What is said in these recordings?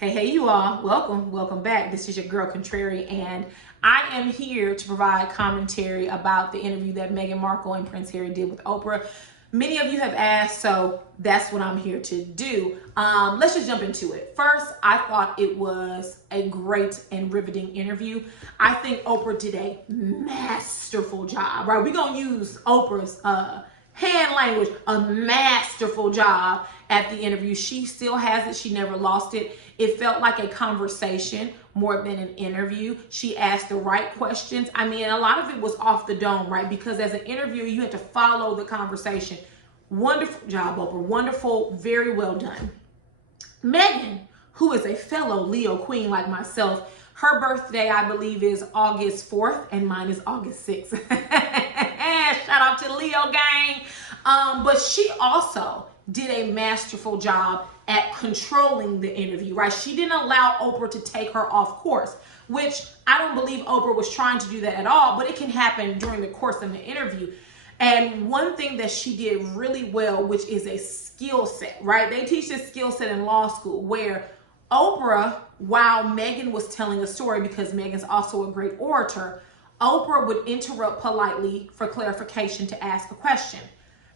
Hey, you all. Welcome back. This is your girl, Contrary, and I am here to provide commentary about the interview that Meghan Markle and Prince Harry did with Oprah. Many of you have asked, so that's what I'm here to do. Let's just jump into it. First, I thought it was a great and riveting interview. I think Oprah did a masterful job, right? We're going to use Oprah's hand language, a masterful job at the interview. She still has it. She never lost it. It felt like a conversation more than an interview. She asked the right questions. I mean, a lot of it was off the dome, right? Because as an interviewer, you had to follow the conversation. Wonderful job, Oprah. Wonderful. Very well done. Meghan, who is a fellow Leo queen like myself, her birthday, I believe, is August 4th, and mine is August 6th. Shout out to the Leo gang. But she also did a masterful job at controlling the interview, right? She didn't allow Oprah to take her off course, which I don't believe Oprah was trying to do that at all, but it can happen during the course of the interview. And one thing that she did really well, which is a skill set, right? They teach this skill set in law school where Oprah, while Meghan was telling a story, because Meghan's also a great orator, Oprah would interrupt politely for clarification to ask a question.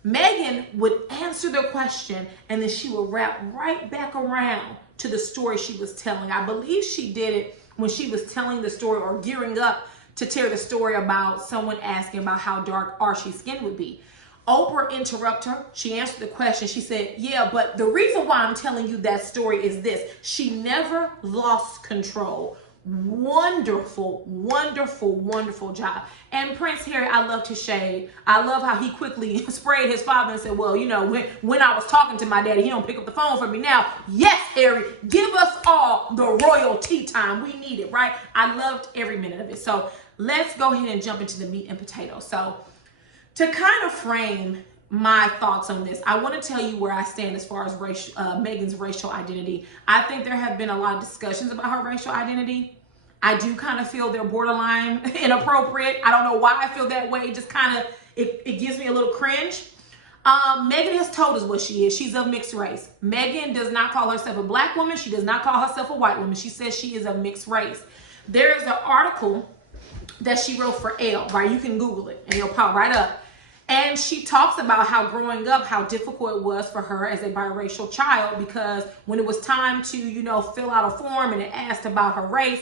Meghan would answer the question and then she would wrap right back around to the story she was telling. I believe she did it when she was telling the story or gearing up to tell the story about someone asking about how dark Archie's skin would be. Oprah interrupted her. She answered the question. She said, yeah, but the reason why I'm telling you that story is this. She never lost control. Wonderful, wonderful, wonderful job. And Prince Harry, I loved his shade. I love how he quickly sprayed his father and said, well, you know, when I was talking to my daddy, he don't pick up the phone for me now. Yes, Harry, give us all the royal tea time. We need it, right? I loved every minute of it. So let's go ahead and jump into the meat and potatoes. So to kind of frame my thoughts on this, I want to tell you where I stand as far as Meghan's racial identity. I think there have been a lot of discussions about her racial identity. I do kind of feel they're borderline inappropriate. I don't know why I feel that way. Just kind of, it gives me a little cringe. Meghan has told us what she is. She's of mixed race. Meghan does not call herself a black woman. She does not call herself a white woman. She says she is of mixed race. There is an article that she wrote for Elle, right? You can Google it and it'll pop right up. And she talks about how growing up, how difficult it was for her as a biracial child, because when it was time to, you know, fill out a form and it asked about her race,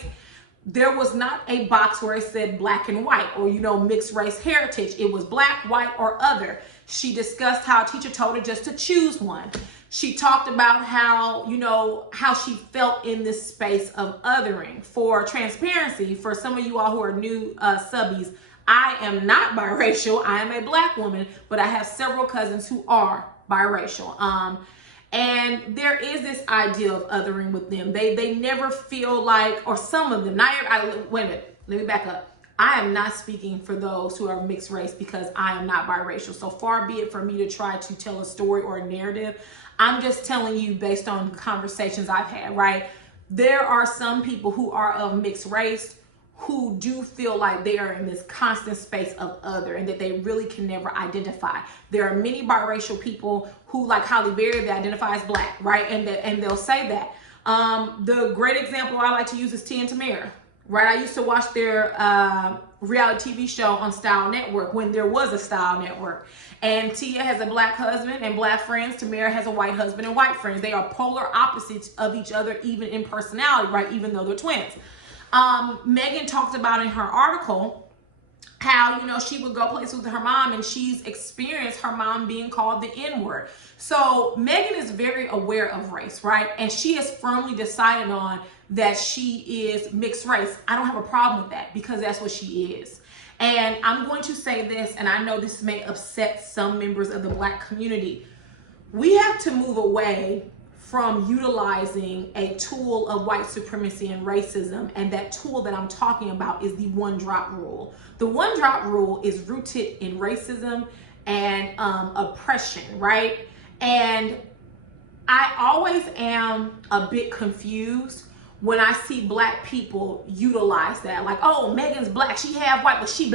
there was not a box where it said black and white or, you know, mixed race heritage. It was black, white, or other. She discussed how a teacher told her just to choose one. She talked about how, you know, how she felt in this space of othering. For transparency, for some of you all who are new subbies, I am not biracial. I am a black woman, but I have several cousins who are biracial. And there is this idea of othering with them. They never feel like, or some of them, wait a minute, let me back up. I am not speaking for those who are mixed race because I am not biracial. So far be it for me to try to tell a story or a narrative. I'm just telling you based on conversations I've had, right? There are some people who are of mixed race who do feel like they are in this constant space of other and that they really can never identify. There are many biracial people who, like Holly Berry, they identify as black, right? And they'll say that. The great example I like to use is Tia and Tamera, right? I used to watch their reality TV show on Style Network when there was a Style Network. And Tia has a black husband and black friends. Tamera has a white husband and white friends. They are polar opposites of each other, even in personality, right? Even though they're twins. Meghan talked about in her article how, you know, she would go places with her mom and she's experienced her mom being called the N-word. So Meghan is very aware of race, right? And she has firmly decided on that she is mixed race. I don't have a problem with that because that's what she is. And I'm going to say this, and I know this may upset some members of the black community. We have to move away from utilizing a tool of white supremacy and racism, and that tool that I'm talking about is the one-drop rule. The one-drop rule is rooted in racism and oppression, right? And I always am a bit confused when I see black people utilize that. Like, oh, Meghan's black, she half white, but she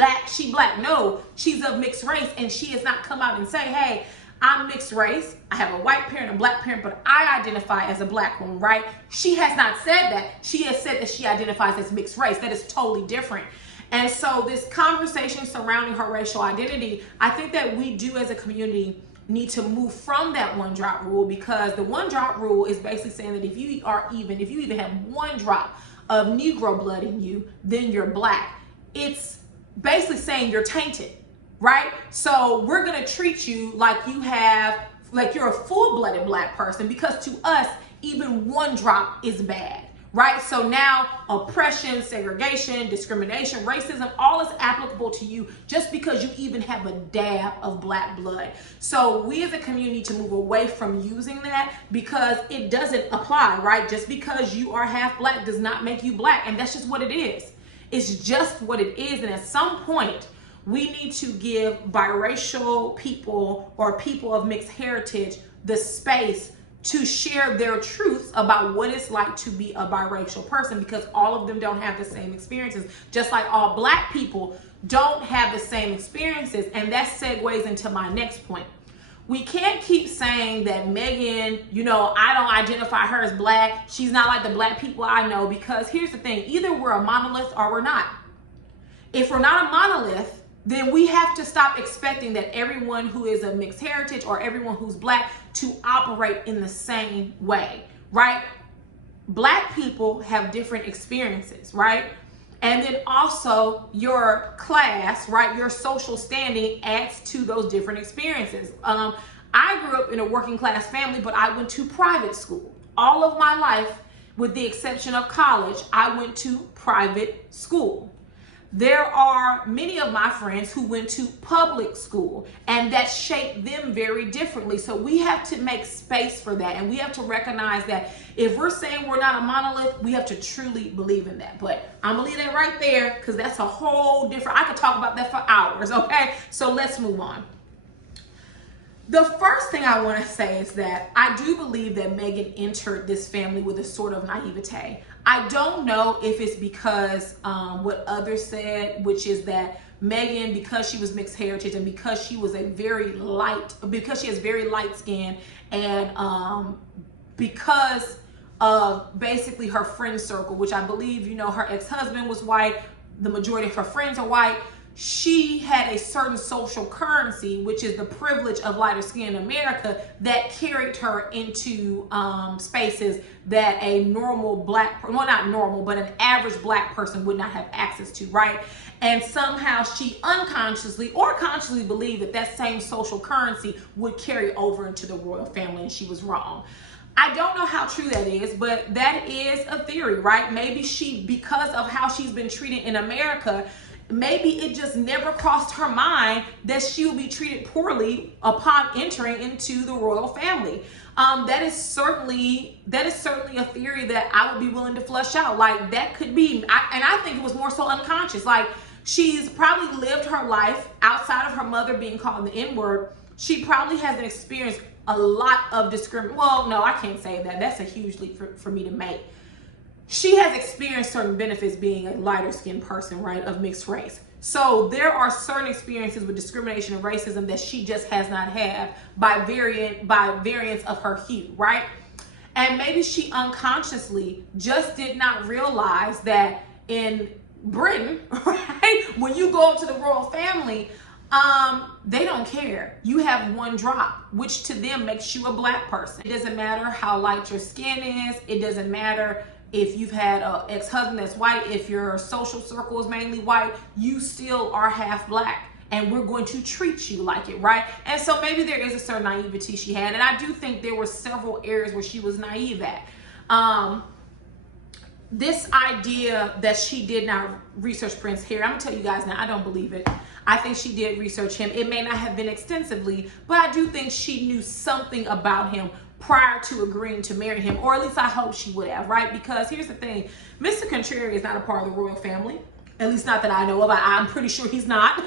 black. No, she's of mixed race, and she has not come out and say, hey, I'm mixed race. I have a white parent, a black parent, but I identify as a black woman, right? She has not said that. She has said that she identifies as mixed race. That is totally different. And so this conversation surrounding her racial identity, I think that we do as a community need to move from that one drop rule, because the one drop rule is basically saying that if you even have one drop of Negro blood in you, then you're black. It's basically saying you're tainted, right? So we're gonna treat you like you're a full-blooded black person, because to us, even one drop is bad, right? So now oppression, segregation, discrimination, racism, all is applicable to you just because you even have a dab of black blood. So we as a community need to move away from using that, because it doesn't apply, right? Just because you are half black does not make you black, and that's just what it is. It's just what it is. And at some point, we need to give biracial people or people of mixed heritage the space to share their truths about what it's like to be a biracial person, because all of them don't have the same experiences, just like all black people don't have the same experiences. And that segues into my next point. We can't keep saying that Meghan, I don't identify her as black. She's not like the black people I know, because here's the thing. Either we're a monolith or we're not. If we're not a monolith, then we have to stop expecting that everyone who is of mixed heritage or everyone who's black to operate in the same way, right? Black people have different experiences, right? And then also your class, right? Your social standing adds to those different experiences. I grew up in a working class family, but I went to private school. All of my life, with the exception of college, I went to private school. There are many of my friends who went to public school, and that shaped them very differently. So we have to make space for that, and we have to recognize that if we're saying we're not a monolith, we have to truly believe in that. But I'm gonna leave that right there, because that's a whole different, I could talk about that for hours, okay? So let's move on. The first thing I want to say is that I do believe that Meghan entered this family with a sort of naivete. I don't know if it's because what others said, which is that Meghan, because she was mixed heritage and because she was because she has very light skin, and because of basically her friend circle, which I believe, her ex-husband was white, the majority of her friends are white. She had a certain social currency, which is the privilege of lighter skin in America, that carried her into spaces that a normal not normal, but an average black person would not have access to, right? And somehow she unconsciously or consciously believed that that same social currency would carry over into the royal family, and she was wrong. I don't know how true that is, but that is a theory, right? Maybe because of how she's been treated in America, maybe it just never crossed her mind that she would be treated poorly upon entering into the royal family. That is certainly a theory that I would be willing to flush out. Like, that could be, and I think it was more so unconscious. Like, she's probably lived her life outside of her mother being called the N-word. She probably hasn't experienced a lot of discrimination. Well, no, I can't say that. That's a huge leap for me to make. She has experienced certain benefits being a lighter skinned person, right, of mixed race. So there are certain experiences with discrimination and racism that she just has not had by variance of her hue, right? And maybe she unconsciously just did not realize that in Britain, right, when you go up to the royal family, they don't care. You have one drop, which to them makes you a black person. It doesn't matter how light your skin is. It doesn't matter if you've had an ex-husband that's white, if your social circle is mainly white, you still are half black, and we're going to treat you like it, right? And so maybe there is a certain naivety she had, and I do think there were several areas where she was naive at. This idea that she did not research Prince Harry, I'm gonna tell you guys now, I don't believe it. I think she did research him. It may not have been extensively, but I do think she knew something about him prior to agreeing to marry him, or at least I hope she would have, right? Because here's the thing, Mr. Contrary is not a part of the royal family, at least not that I know of. I'm pretty sure he's not.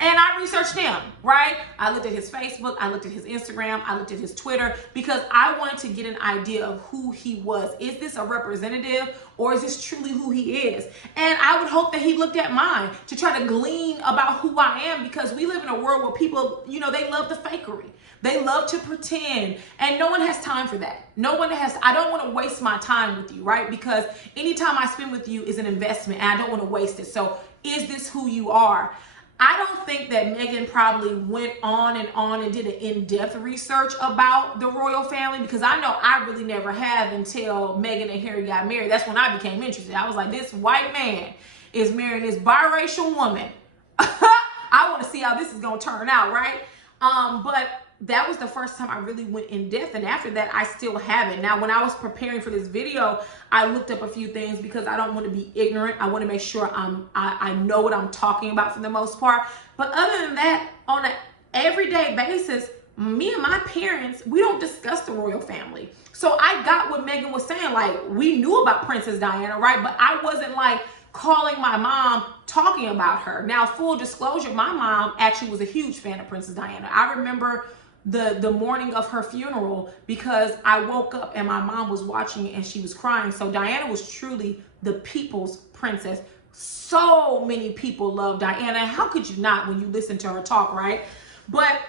And I researched him, right? I looked at his Facebook, I looked at his Instagram, I looked at his Twitter, because I wanted to get an idea of who he was. Is this a representative, or is this truly who he is? And I would hope that he looked at mine to try to glean about who I am, because we live in a world where people, they love the fakery. They love to pretend, and no one has time for that. No one has, I don't want to waste my time with you, right? Because anytime I spend with you is an investment, and I don't want to waste it. So is this who you are? I don't think that Meghan probably went on and did an in-depth research about the royal family, because I know I really never have until Meghan and Harry got married. That's when I became interested. I was like, this white man is marrying this biracial woman. I want to see how this is going to turn out, right? But that was the first time I really went in depth, and after that I still haven't. Now, when I was preparing for this video, I looked up a few things because I don't want to be ignorant. I want to make sure I know what I'm talking about for the most part. But other than that, on an everyday basis, me and my parents, we don't discuss the royal family. So I got what Meghan was saying. Like, we knew about Princess Diana, right? But I wasn't like calling my mom talking about her. Now, full disclosure, my mom actually was a huge fan of Princess Diana. I remember the morning of her funeral because I woke up and my mom was watching it and she was crying. So Diana was truly the people's princess. So many people love Diana. How could you not when you listen to her talk, right? But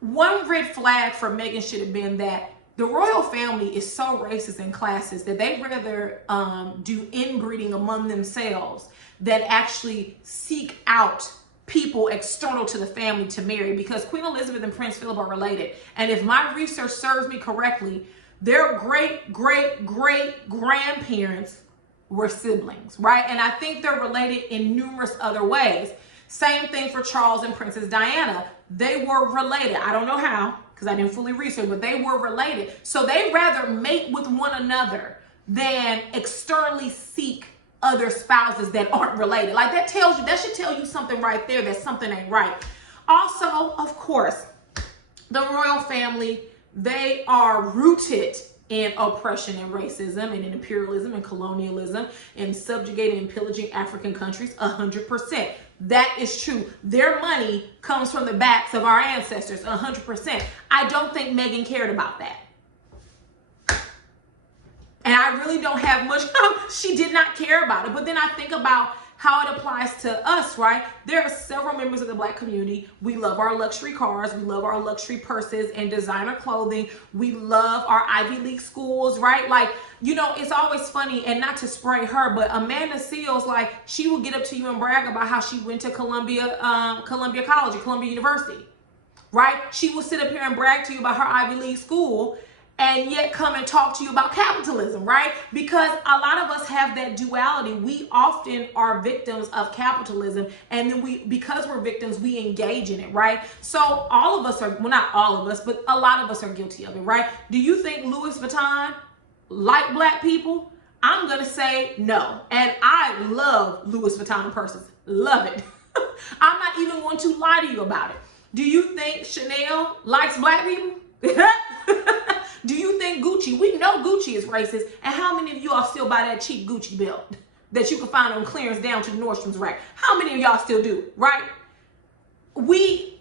one red flag for Meghan should have been that the royal family is so racist and classist that they'd rather do inbreeding among themselves than actually seek out people external to the family to marry, because Queen Elizabeth and Prince Philip are related. And if my research serves me correctly, their great-great-great-grandparents were siblings, right? And I think they're related in numerous other ways. Same thing for Charles and Princess Diana. They were related. I don't know how, because I didn't fully research, but they were related. So they'd rather mate with one another than externally seek other spouses that aren't related. Like, that tells you, that should tell you something right there, that something ain't right. Also, of course, the royal family, they are rooted in oppression and racism and in imperialism and colonialism and subjugating and pillaging African countries 100%. That is true. Their money comes from the backs of our ancestors 100%. I don't think Meghan cared about that. And I really don't have much. She did not care about it. But then I think about how it applies to us, right? There are several members of the Black community. We love our luxury cars. We love our luxury purses and designer clothing. We love our Ivy League schools, right? Like, you know, it's always funny, and not to spray her, but Amanda Seales, like, she will get up to you and brag about how she went to Columbia College or Columbia University, right? She will sit up here and brag to you about her Ivy League school, and yet come and talk to you about capitalism, right? Because a lot of us have that duality. We often are victims of capitalism, and then because we're victims, we engage in it, right? So all of us are, well, not all of us, but a lot of us are guilty of it, right? Do you think Louis Vuitton like Black people? I'm gonna say no. And I love Louis Vuitton purses, love it. I'm not even going to lie to you about it. Do you think Chanel likes Black people? Do you think Gucci? We know Gucci is racist. And how many of y'all still buy that cheap Gucci belt that you can find on clearance down to the Nordstrom's rack? How many of y'all still do, right? We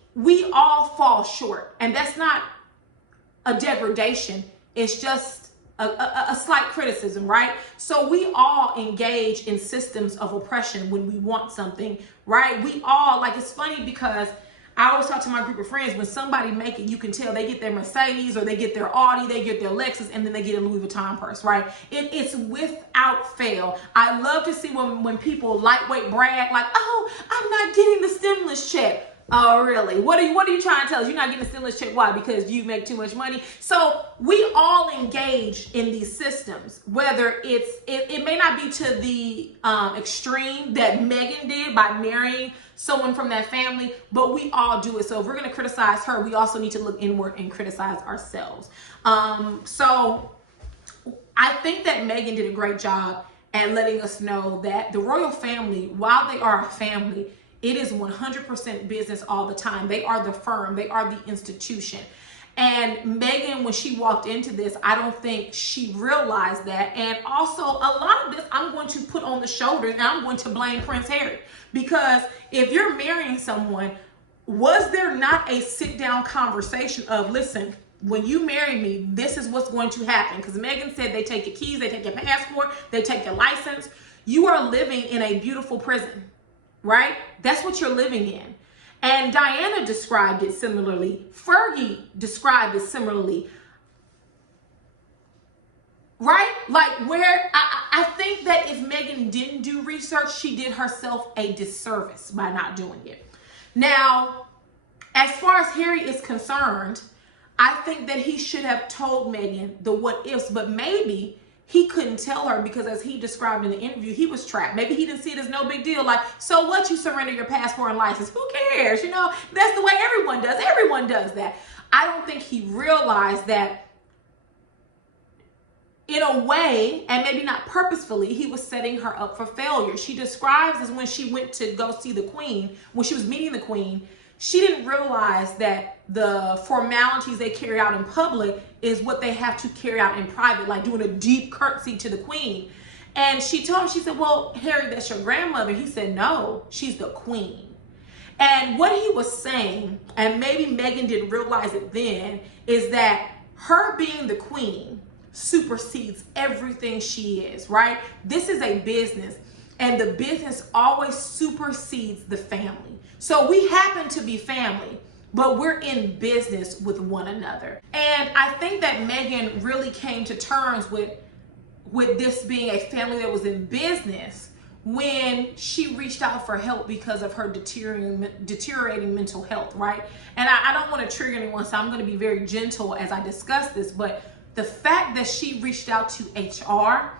all fall short. And that's not a degradation. It's just a slight criticism, right? So we all engage in systems of oppression when we want something, right? We all, like, it's funny because I always talk to my group of friends, when somebody make it, you can tell they get their Mercedes or they get their Audi, they get their Lexus, and then they get a Louis Vuitton purse, right? It's without fail. I love to see when people lightweight brag, like, oh, I'm not getting the stimulus check. Oh, really? What are you trying to tell us? You're not getting the stimulus check. Why? Because you make too much money. So we all engage in these systems, whether it may not be to the extreme that Meghan did by marrying someone from that family, but we all do it. So if we're going to criticize her, we also need to look inward and criticize ourselves. So I think that Meghan did a great job at letting us know that the royal family, while they are a family, it is 100% business all the time. They are the firm. They are the institution. And Meghan, when she walked into this, I don't think she realized that. And also, a lot of this I'm going to put on the shoulders, and I'm going to blame Prince Harry. Because if you're marrying someone, was there not a sit-down conversation of, listen, when you marry me, this is what's going to happen? Because Meghan said they take your keys, they take your passport, they take your license. You are living in a beautiful prison, right? That's what you're living in. And Diana described it similarly. Fergie described it similarly. Right? Like, where I think that if Meghan didn't do research, she did herself a disservice by not doing it. Now, as far as Harry is concerned, I think that he should have told Meghan the what ifs, but maybe he couldn't tell her because, as he described in the interview, he was trapped. Maybe he didn't see it as no big deal. Like, so what, you surrender your passport and license? Who cares? You know, that's the way everyone does. Everyone does that. I don't think he realized that in a way, and maybe not purposefully, he was setting her up for failure. She describes as when she went to go see the Queen, when she was meeting the Queen, she didn't realize that the formalities they carry out in public is what they have to carry out in private, like doing a deep curtsy to the Queen. And she told him, she said, well, Harry, that's your grandmother. He said, no, she's the Queen. And what he was saying, and maybe Meghan didn't realize it then, is that her being the Queen supersedes everything she is, right? This is a business, and the business always supersedes the family. So we happen to be family, but we're in business with one another. And I think that Meghan really came to terms with this being a family that was in business when she reached out for help because of her deteriorating mental health, right? And I don't want to trigger anyone, so I'm going to be very gentle as I discuss this, but the fact that she reached out to HR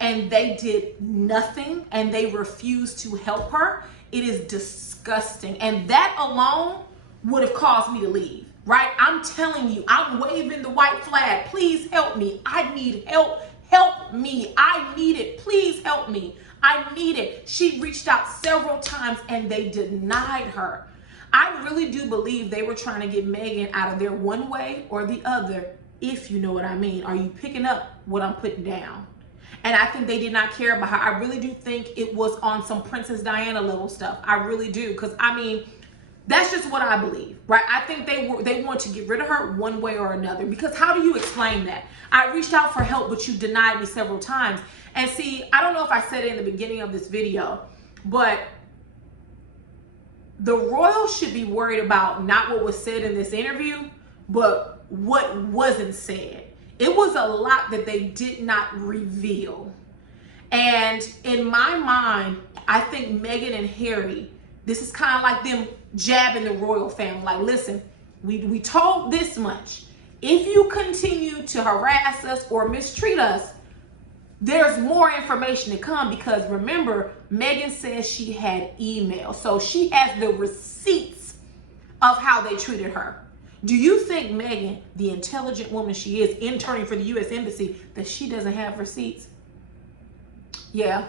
and they did nothing and they refused to help her, it is disgusting. And that alone would have caused me to leave, right? I'm telling you, I'm waving the white flag. Please help me. I need help. Help me. I need it. Please help me. I need it. She reached out several times and they denied her. I really do believe they were trying to get Meghan out of there one way or the other, if you know what I mean. Are you picking up what I'm putting down? And I think they did not care about her. I really do think it was on some Princess Diana level stuff. I really do. Because, I mean, that's just what I believe, right? I think they want to get rid of her one way or another. Because how do you explain that? I reached out for help, but you denied me several times. And see, I don't know if I said it in the beginning of this video, but the royals should be worried about not what was said in this interview, but what wasn't said. It was a lot that they did not reveal. And in my mind, I think Meghan and Harry, this is kind of like them jabbing the royal family. Like, listen, we told this much. If you continue to harass us or mistreat us, there's more information to come, because remember, Meghan says she had email. So she has the receipts of how they treated her. Do you think Meghan, the intelligent woman she is, interning for the U.S. Embassy, that she doesn't have receipts? Yeah.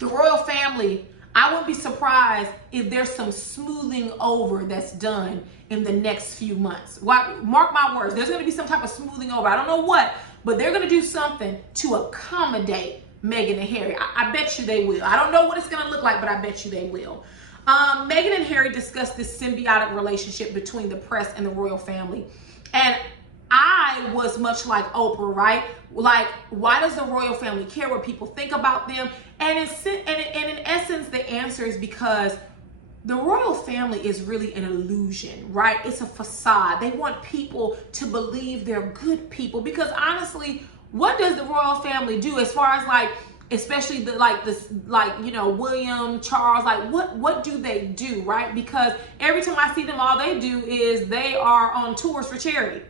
The royal family, I wouldn't be surprised if there's some smoothing over that's done in the next few months. Mark my words, there's going to be some type of smoothing over. I don't know what, but they're going to do something to accommodate Meghan and Harry. I bet you they will. I don't know what it's going to look like, but I bet you they will. Meghan and Harry discussed this symbiotic relationship between the press and the royal family. And I was much like Oprah, right? Like, why does the royal family care what people think about them? And in essence, the answer is because the royal family is really an illusion, right? It's a facade. They want people to believe they're good people, because honestly, what does the royal family do as far as, like, especially William, Charles, like what do they do, right? Because every time I see them, all they do is they are on tours for charity.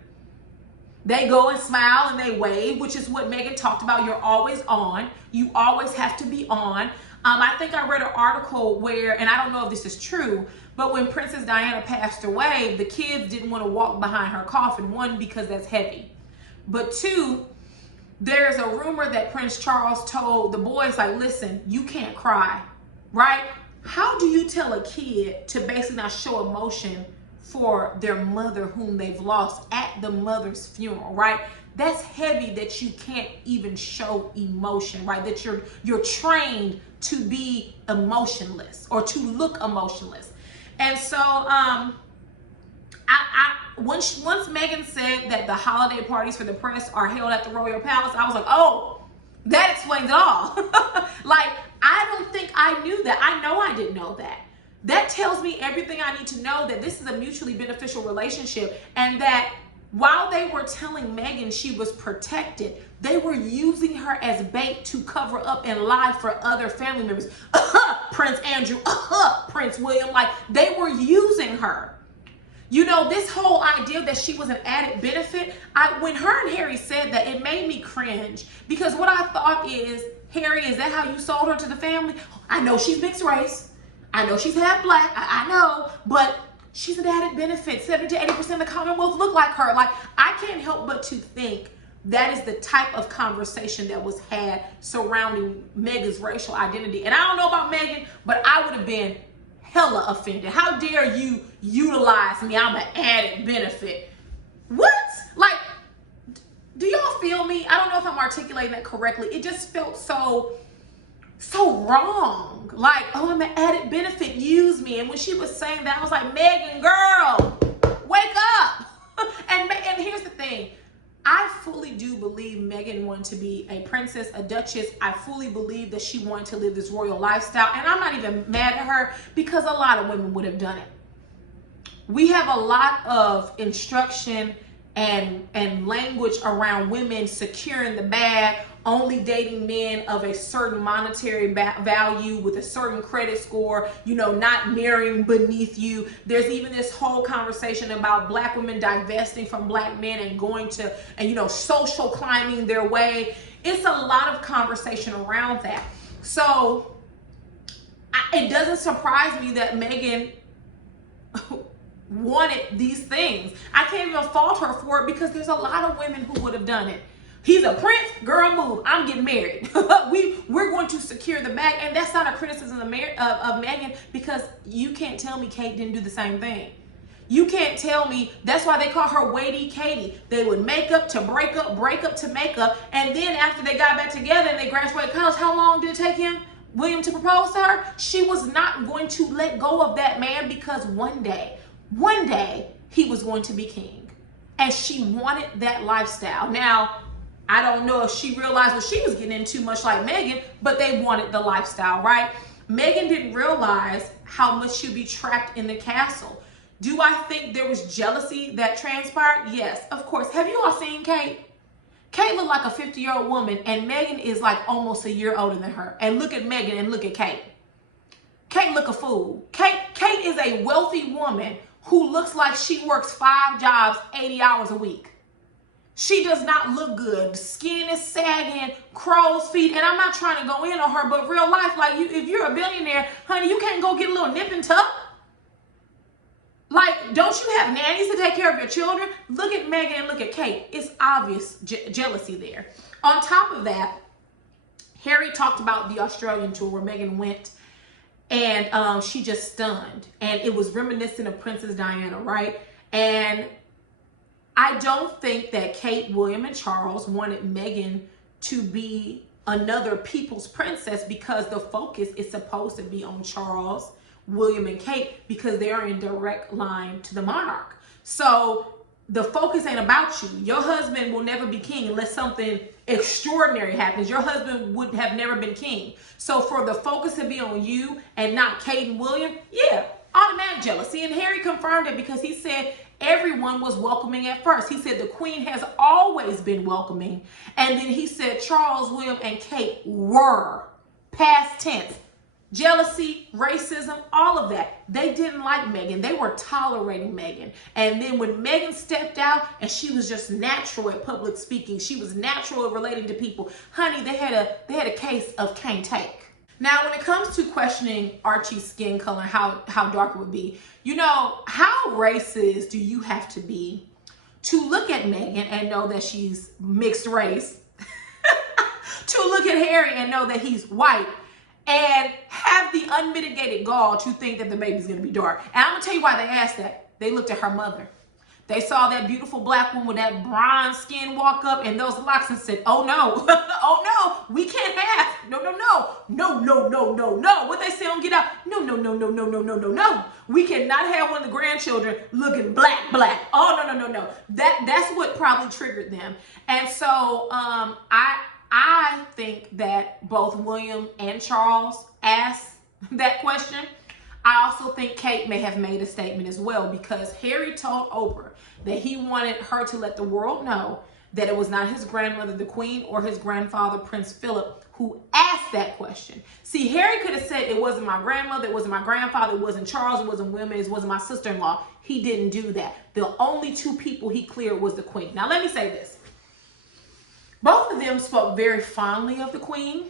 They go and smile and they wave, which is what Meghan talked about. You're always on. You always have to be on. I think I read an article where, and I don't know if this is true, but when Princess Diana passed away, the kids didn't want to walk behind her coffin. One, because that's heavy. But two, there's a rumor that Prince Charles told the boys, like, listen, you can't cry, right? How do you tell a kid to basically not show emotion for their mother whom they've lost at the mother's funeral, right? That's heavy, that you can't even show emotion, right? That you're trained to be emotionless or to look emotionless. And so once Meghan said that the holiday parties for the press are held at the Royal Palace, I was like, oh, that explains it all. Like, I don't think I knew that. I know I didn't know that. that tells me everything I need to know, that this is a mutually beneficial relationship, and that while they were telling Meghan she was protected, they were using her as bait to cover up and lie for other family members. Prince Andrew, Prince William, like they were using her. You know, this whole idea that she was an added benefit, when her and Harry said that, it made me cringe, because what I thought is, Harry, is that how you sold her to the family? I know she's mixed race. I know she's half black. I know, but she's an added benefit. 70 to 80% of the Commonwealth look like her. Like, I can't help but to think that is the type of conversation that was had surrounding Meghan's racial identity. And I don't know about Meghan, but I would have been hella offended. How dare you utilize me? I'm an added benefit. What? Like, do y'all feel me? I don't know if I'm articulating that correctly. It just felt so wrong. Like, oh, I'm an added benefit, use me. And when she was saying that, I was like, Meghan, girl, wake up. and here's the thing. I fully do believe Meghan wanted to be a princess, a duchess. I fully believe that she wanted to live this royal lifestyle. And I'm not even mad at her, because a lot of women would have done it. We have a lot of instruction and language around women securing the bag, only dating men of a certain monetary value with a certain credit score, you know, not marrying beneath you. There's even this whole conversation about black women divesting from black men and going to, and you know, social climbing their way. It's a lot of conversation around that. So it doesn't surprise me that Meghan wanted these things. I can't even fault her for it, because there's a lot of women who would have done it. He's a prince, girl, move. I'm getting married. We're going to secure the bag. And that's not a criticism of Meghan, because you can't tell me Kate didn't do the same thing. You can't tell me. That's why they call her Weighty Katie. They would make up to break up, break up to make up. And then after they got back together and they graduated college, how long did it take William to propose to her? She was not going to let go of that man, because one day he was going to be king. And she wanted that lifestyle. Now, I don't know if she realized what she was getting into, much like Meghan, but they wanted the lifestyle, right? Meghan didn't realize how much she'd be trapped in the castle. Do I think there was jealousy that transpired? Yes, of course. Have you all seen Kate? Kate looked like a 50-year-old woman, and Meghan is like almost a year older than her. And look at Meghan and look at Kate. Kate look a fool. Kate is a wealthy woman who looks like she works 5 jobs, 80 hours a week. She does not look good. Skin is sagging, crow's feet. And I'm not trying to go in on her, but real life, like, if you're a billionaire, honey, you can't go get a little nip and tuck. Like, don't you have nannies to take care of your children? Look at Meghan and look at Kate. It's obvious jealousy there. On top of that, Harry talked about the Australian tour where Meghan went, and she just stunned. And it was reminiscent of Princess Diana, right? And I don't think that Kate, William, and Charles wanted Meghan to be another people's princess, because the focus is supposed to be on Charles, William, and Kate, because they are in direct line to the monarch. So the focus ain't about you. Your husband will never be king unless something extraordinary happens. Your husband would have never been king. So for the focus to be on you and not Kate and William, yeah, automatic jealousy. And Harry confirmed it, because he said everyone was welcoming at first. He said the Queen has always been welcoming. And then he said Charles, William, and Kate were, past tense. Jealousy, racism, all of that. They didn't like Meghan. They were tolerating Meghan. And then when Meghan stepped out and she was just natural at public speaking, she was natural at relating to people, honey, they had a case of can't take. Now, when it comes to questioning Archie's skin color, how dark it would be, you know, how racist do you have to be to look at Meghan and know that she's mixed race, to look at Harry and know that he's white, and have the unmitigated gall to think that the baby's going to be dark? And I'm going to tell you why they asked that. They looked at her mother. They saw that beautiful black woman with that bronze skin walk up and those locks and said, oh no, oh no, we can't have, no, what they say on Get Out, no, we cannot have one of the grandchildren looking black, oh no, that's what probably triggered them. And so I think that both William and Charles asked that question. I also think Kate may have made a statement as well, because Harry told Oprah that he wanted her to let the world know that it was not his grandmother, the Queen, or his grandfather, Prince Philip, who asked that question. See, Harry could have said it wasn't my grandmother, it wasn't my grandfather, it wasn't Charles, it wasn't William, it wasn't my sister-in-law. He didn't do that. The only two people he cleared was the Queen. Now, let me say this. Both of them spoke very fondly of the Queen,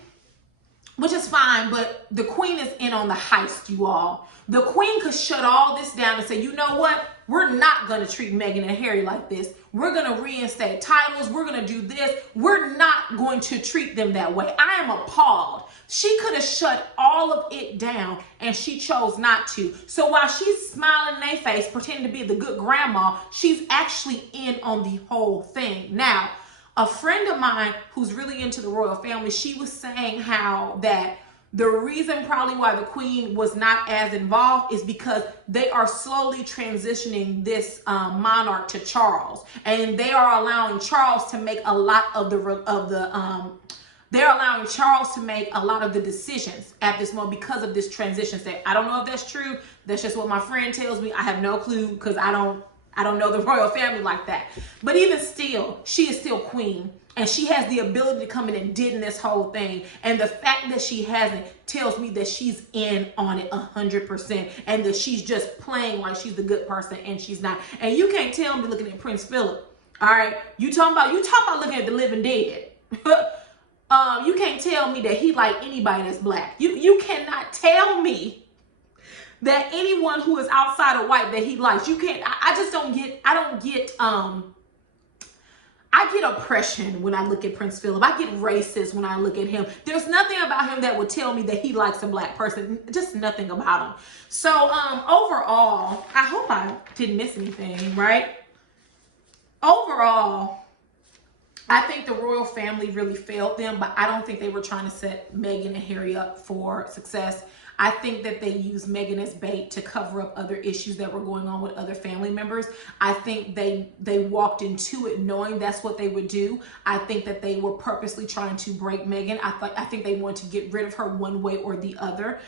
which is fine, but the Queen is in on the heist, you all. The Queen could shut all this down and say, you know what? We're not going to treat Meghan and Harry like this. We're going to reinstate titles. We're going to do this. We're not going to treat them that way. I am appalled. She could have shut all of it down, and she chose not to. So while she's smiling in their face, pretending to be the good grandma, she's actually in on the whole thing. Now, a friend of mine who's really into the royal family, she was saying how that the reason probably why the Queen was not as involved is because they are slowly transitioning this monarch to Charles, and they are allowing Charles to make a lot of they're allowing Charles to make a lot of the decisions at this moment because of this transition state. I don't know if that's true. That's just what my friend tells me. I have no clue, because I don't know the royal family like that. But even still, she is still Queen, and she has the ability to come in and did in this whole thing. And the fact that she hasn't tells me that she's in on it 100%, and that she's just playing like she's the good person, and she's not. And you can't tell me looking at Prince Philip. All right, you talking about looking at the living dead. You can't tell me that he like anybody that's black. You cannot tell me that anyone who is outside of white that he likes. You can't. I just don't get. I get oppression when I look at Prince Philip. I get racist when I look at him. There's nothing about him that would tell me that he likes a black person. Just nothing about him. So overall, I hope I didn't miss anything, right? Overall, I think the royal family really failed them, but I don't think they were trying to set Meghan and Harry up for success. I think that they used Meghan as bait to cover up other issues that were going on with other family members. I think they walked into it knowing that's what they would do. I think that they were purposely trying to break Meghan. I think they wanted to get rid of her one way or the other.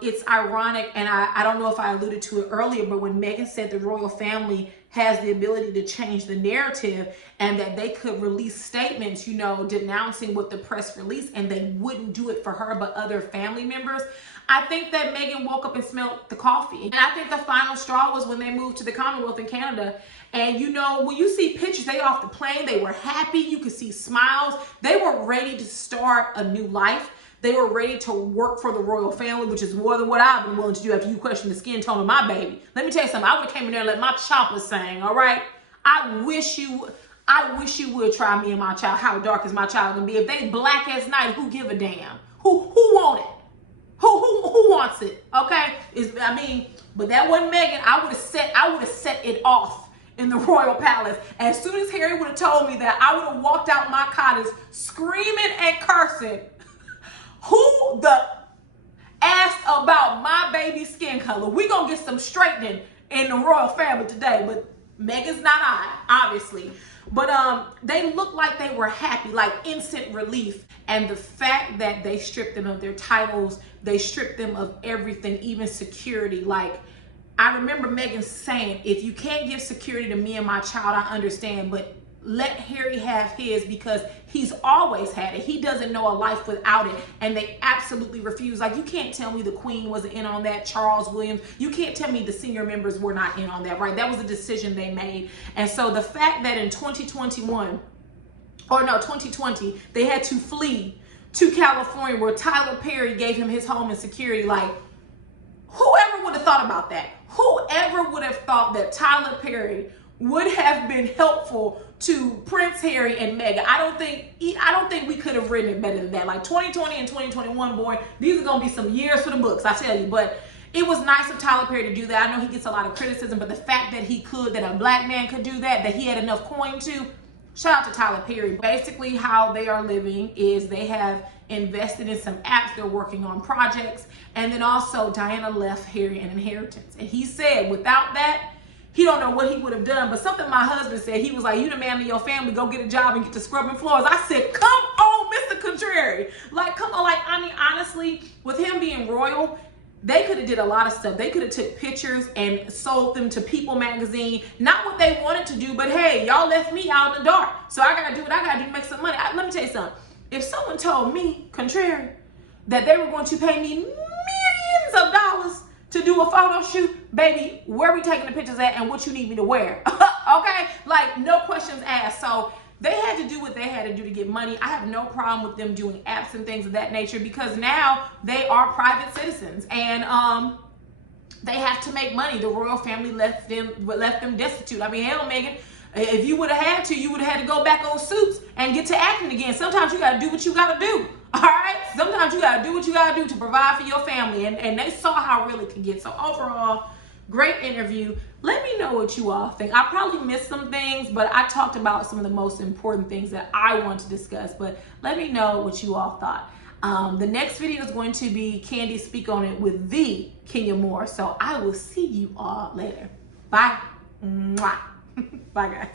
It's ironic, and I don't know if I alluded to it earlier, but when Meghan said the royal family has the ability to change the narrative and that they could release statements, denouncing what the press released, and they wouldn't do it for her but other family members, I think that Meghan woke up and smelled the coffee. And I think the final straw was when they moved to the Commonwealth in Canada. And when you see pictures, they off the plane, they were happy. You could see smiles. They were ready to start a new life. They were ready to work for the royal family, which is more than what I've been willing to do after you question the skin tone of my baby. Let me tell you something. I would have came in there and let my chopper sing, all right? I wish you would try me and my child. How dark is my child gonna be? If they black as night, who give a damn? Who want it? Who wants it? Okay? But that wasn't Meghan. I would have set it off in the royal palace. As soon as Harry would have told me that, I would have walked out my cottage screaming and cursing. Who the asked about my baby's skin color? We gonna get some straightening in the royal family today, but Meghan's not obviously. But they looked like they were happy, like instant relief. And the fact that they stripped them of their titles, they stripped them of everything, even security. Like, I remember Meghan saying, if you can't give security to me and my child, I understand, but let Harry have his, because he's always had it. He doesn't know a life without it. And they absolutely refuse. Like, you can't tell me the Queen wasn't in on that, Charles, Williams. You can't tell me the senior members were not in on that, right? That was a decision they made. And so the fact that in 2020, they had to flee to California, where Tyler Perry gave him his home and security, like, whoever would have thought about that? Whoever would have thought that Tyler Perry would have been helpful to Prince Harry and Meghan? I don't think we could have written it better than that. Like 2020 and 2021, boy, these are gonna be some years for the books, I tell you. But it was nice of Tyler Perry to do that. I know he gets a lot of criticism, but the fact that that a black man could do that he had enough coin to, shout out to Tyler Perry. Basically, how they are living is they have invested in some apps. They're working on projects. And then also Diana left Harry an inheritance. And he said without that, he don't know what he would have done. But something my husband said, he was like, you the man of your family, go get a job and get to scrubbing floors. I said, come on, Mr. Contrary. Like, come on. Like, I mean, honestly, with him being royal, They could have did a lot of stuff. They could have took pictures and sold them to People magazine. Not what they wanted to do, but hey, y'all left me out in the dark. So I got to do what I got to do to make some money. Let me tell you something. If someone told me, contrary, that they were going to pay me millions of dollars to do a photo shoot, baby, where we taking the pictures at and what you need me to wear? Okay? Like, no questions asked. So they had to do what they had to do to get money. I have no problem with them doing apps and things of that nature because now they are private citizens and they have to make money. The royal family left them destitute. I mean, hell, Meghan, if you would have had to, you would have had to go back on Suits and get to acting again. Sometimes you got to do what you got to do. All right? Sometimes you got to do what you got to do to provide for your family. And they saw how real it could get. So overall, great interview. Let me know what you all think. I probably missed some things, but I talked about some of the most important things that I want to discuss. But let me know what you all thought. The next video is going to be Candy Speak On It with the Kenya Moore. So I will see you all later. Bye. Mwah. Bye, guys.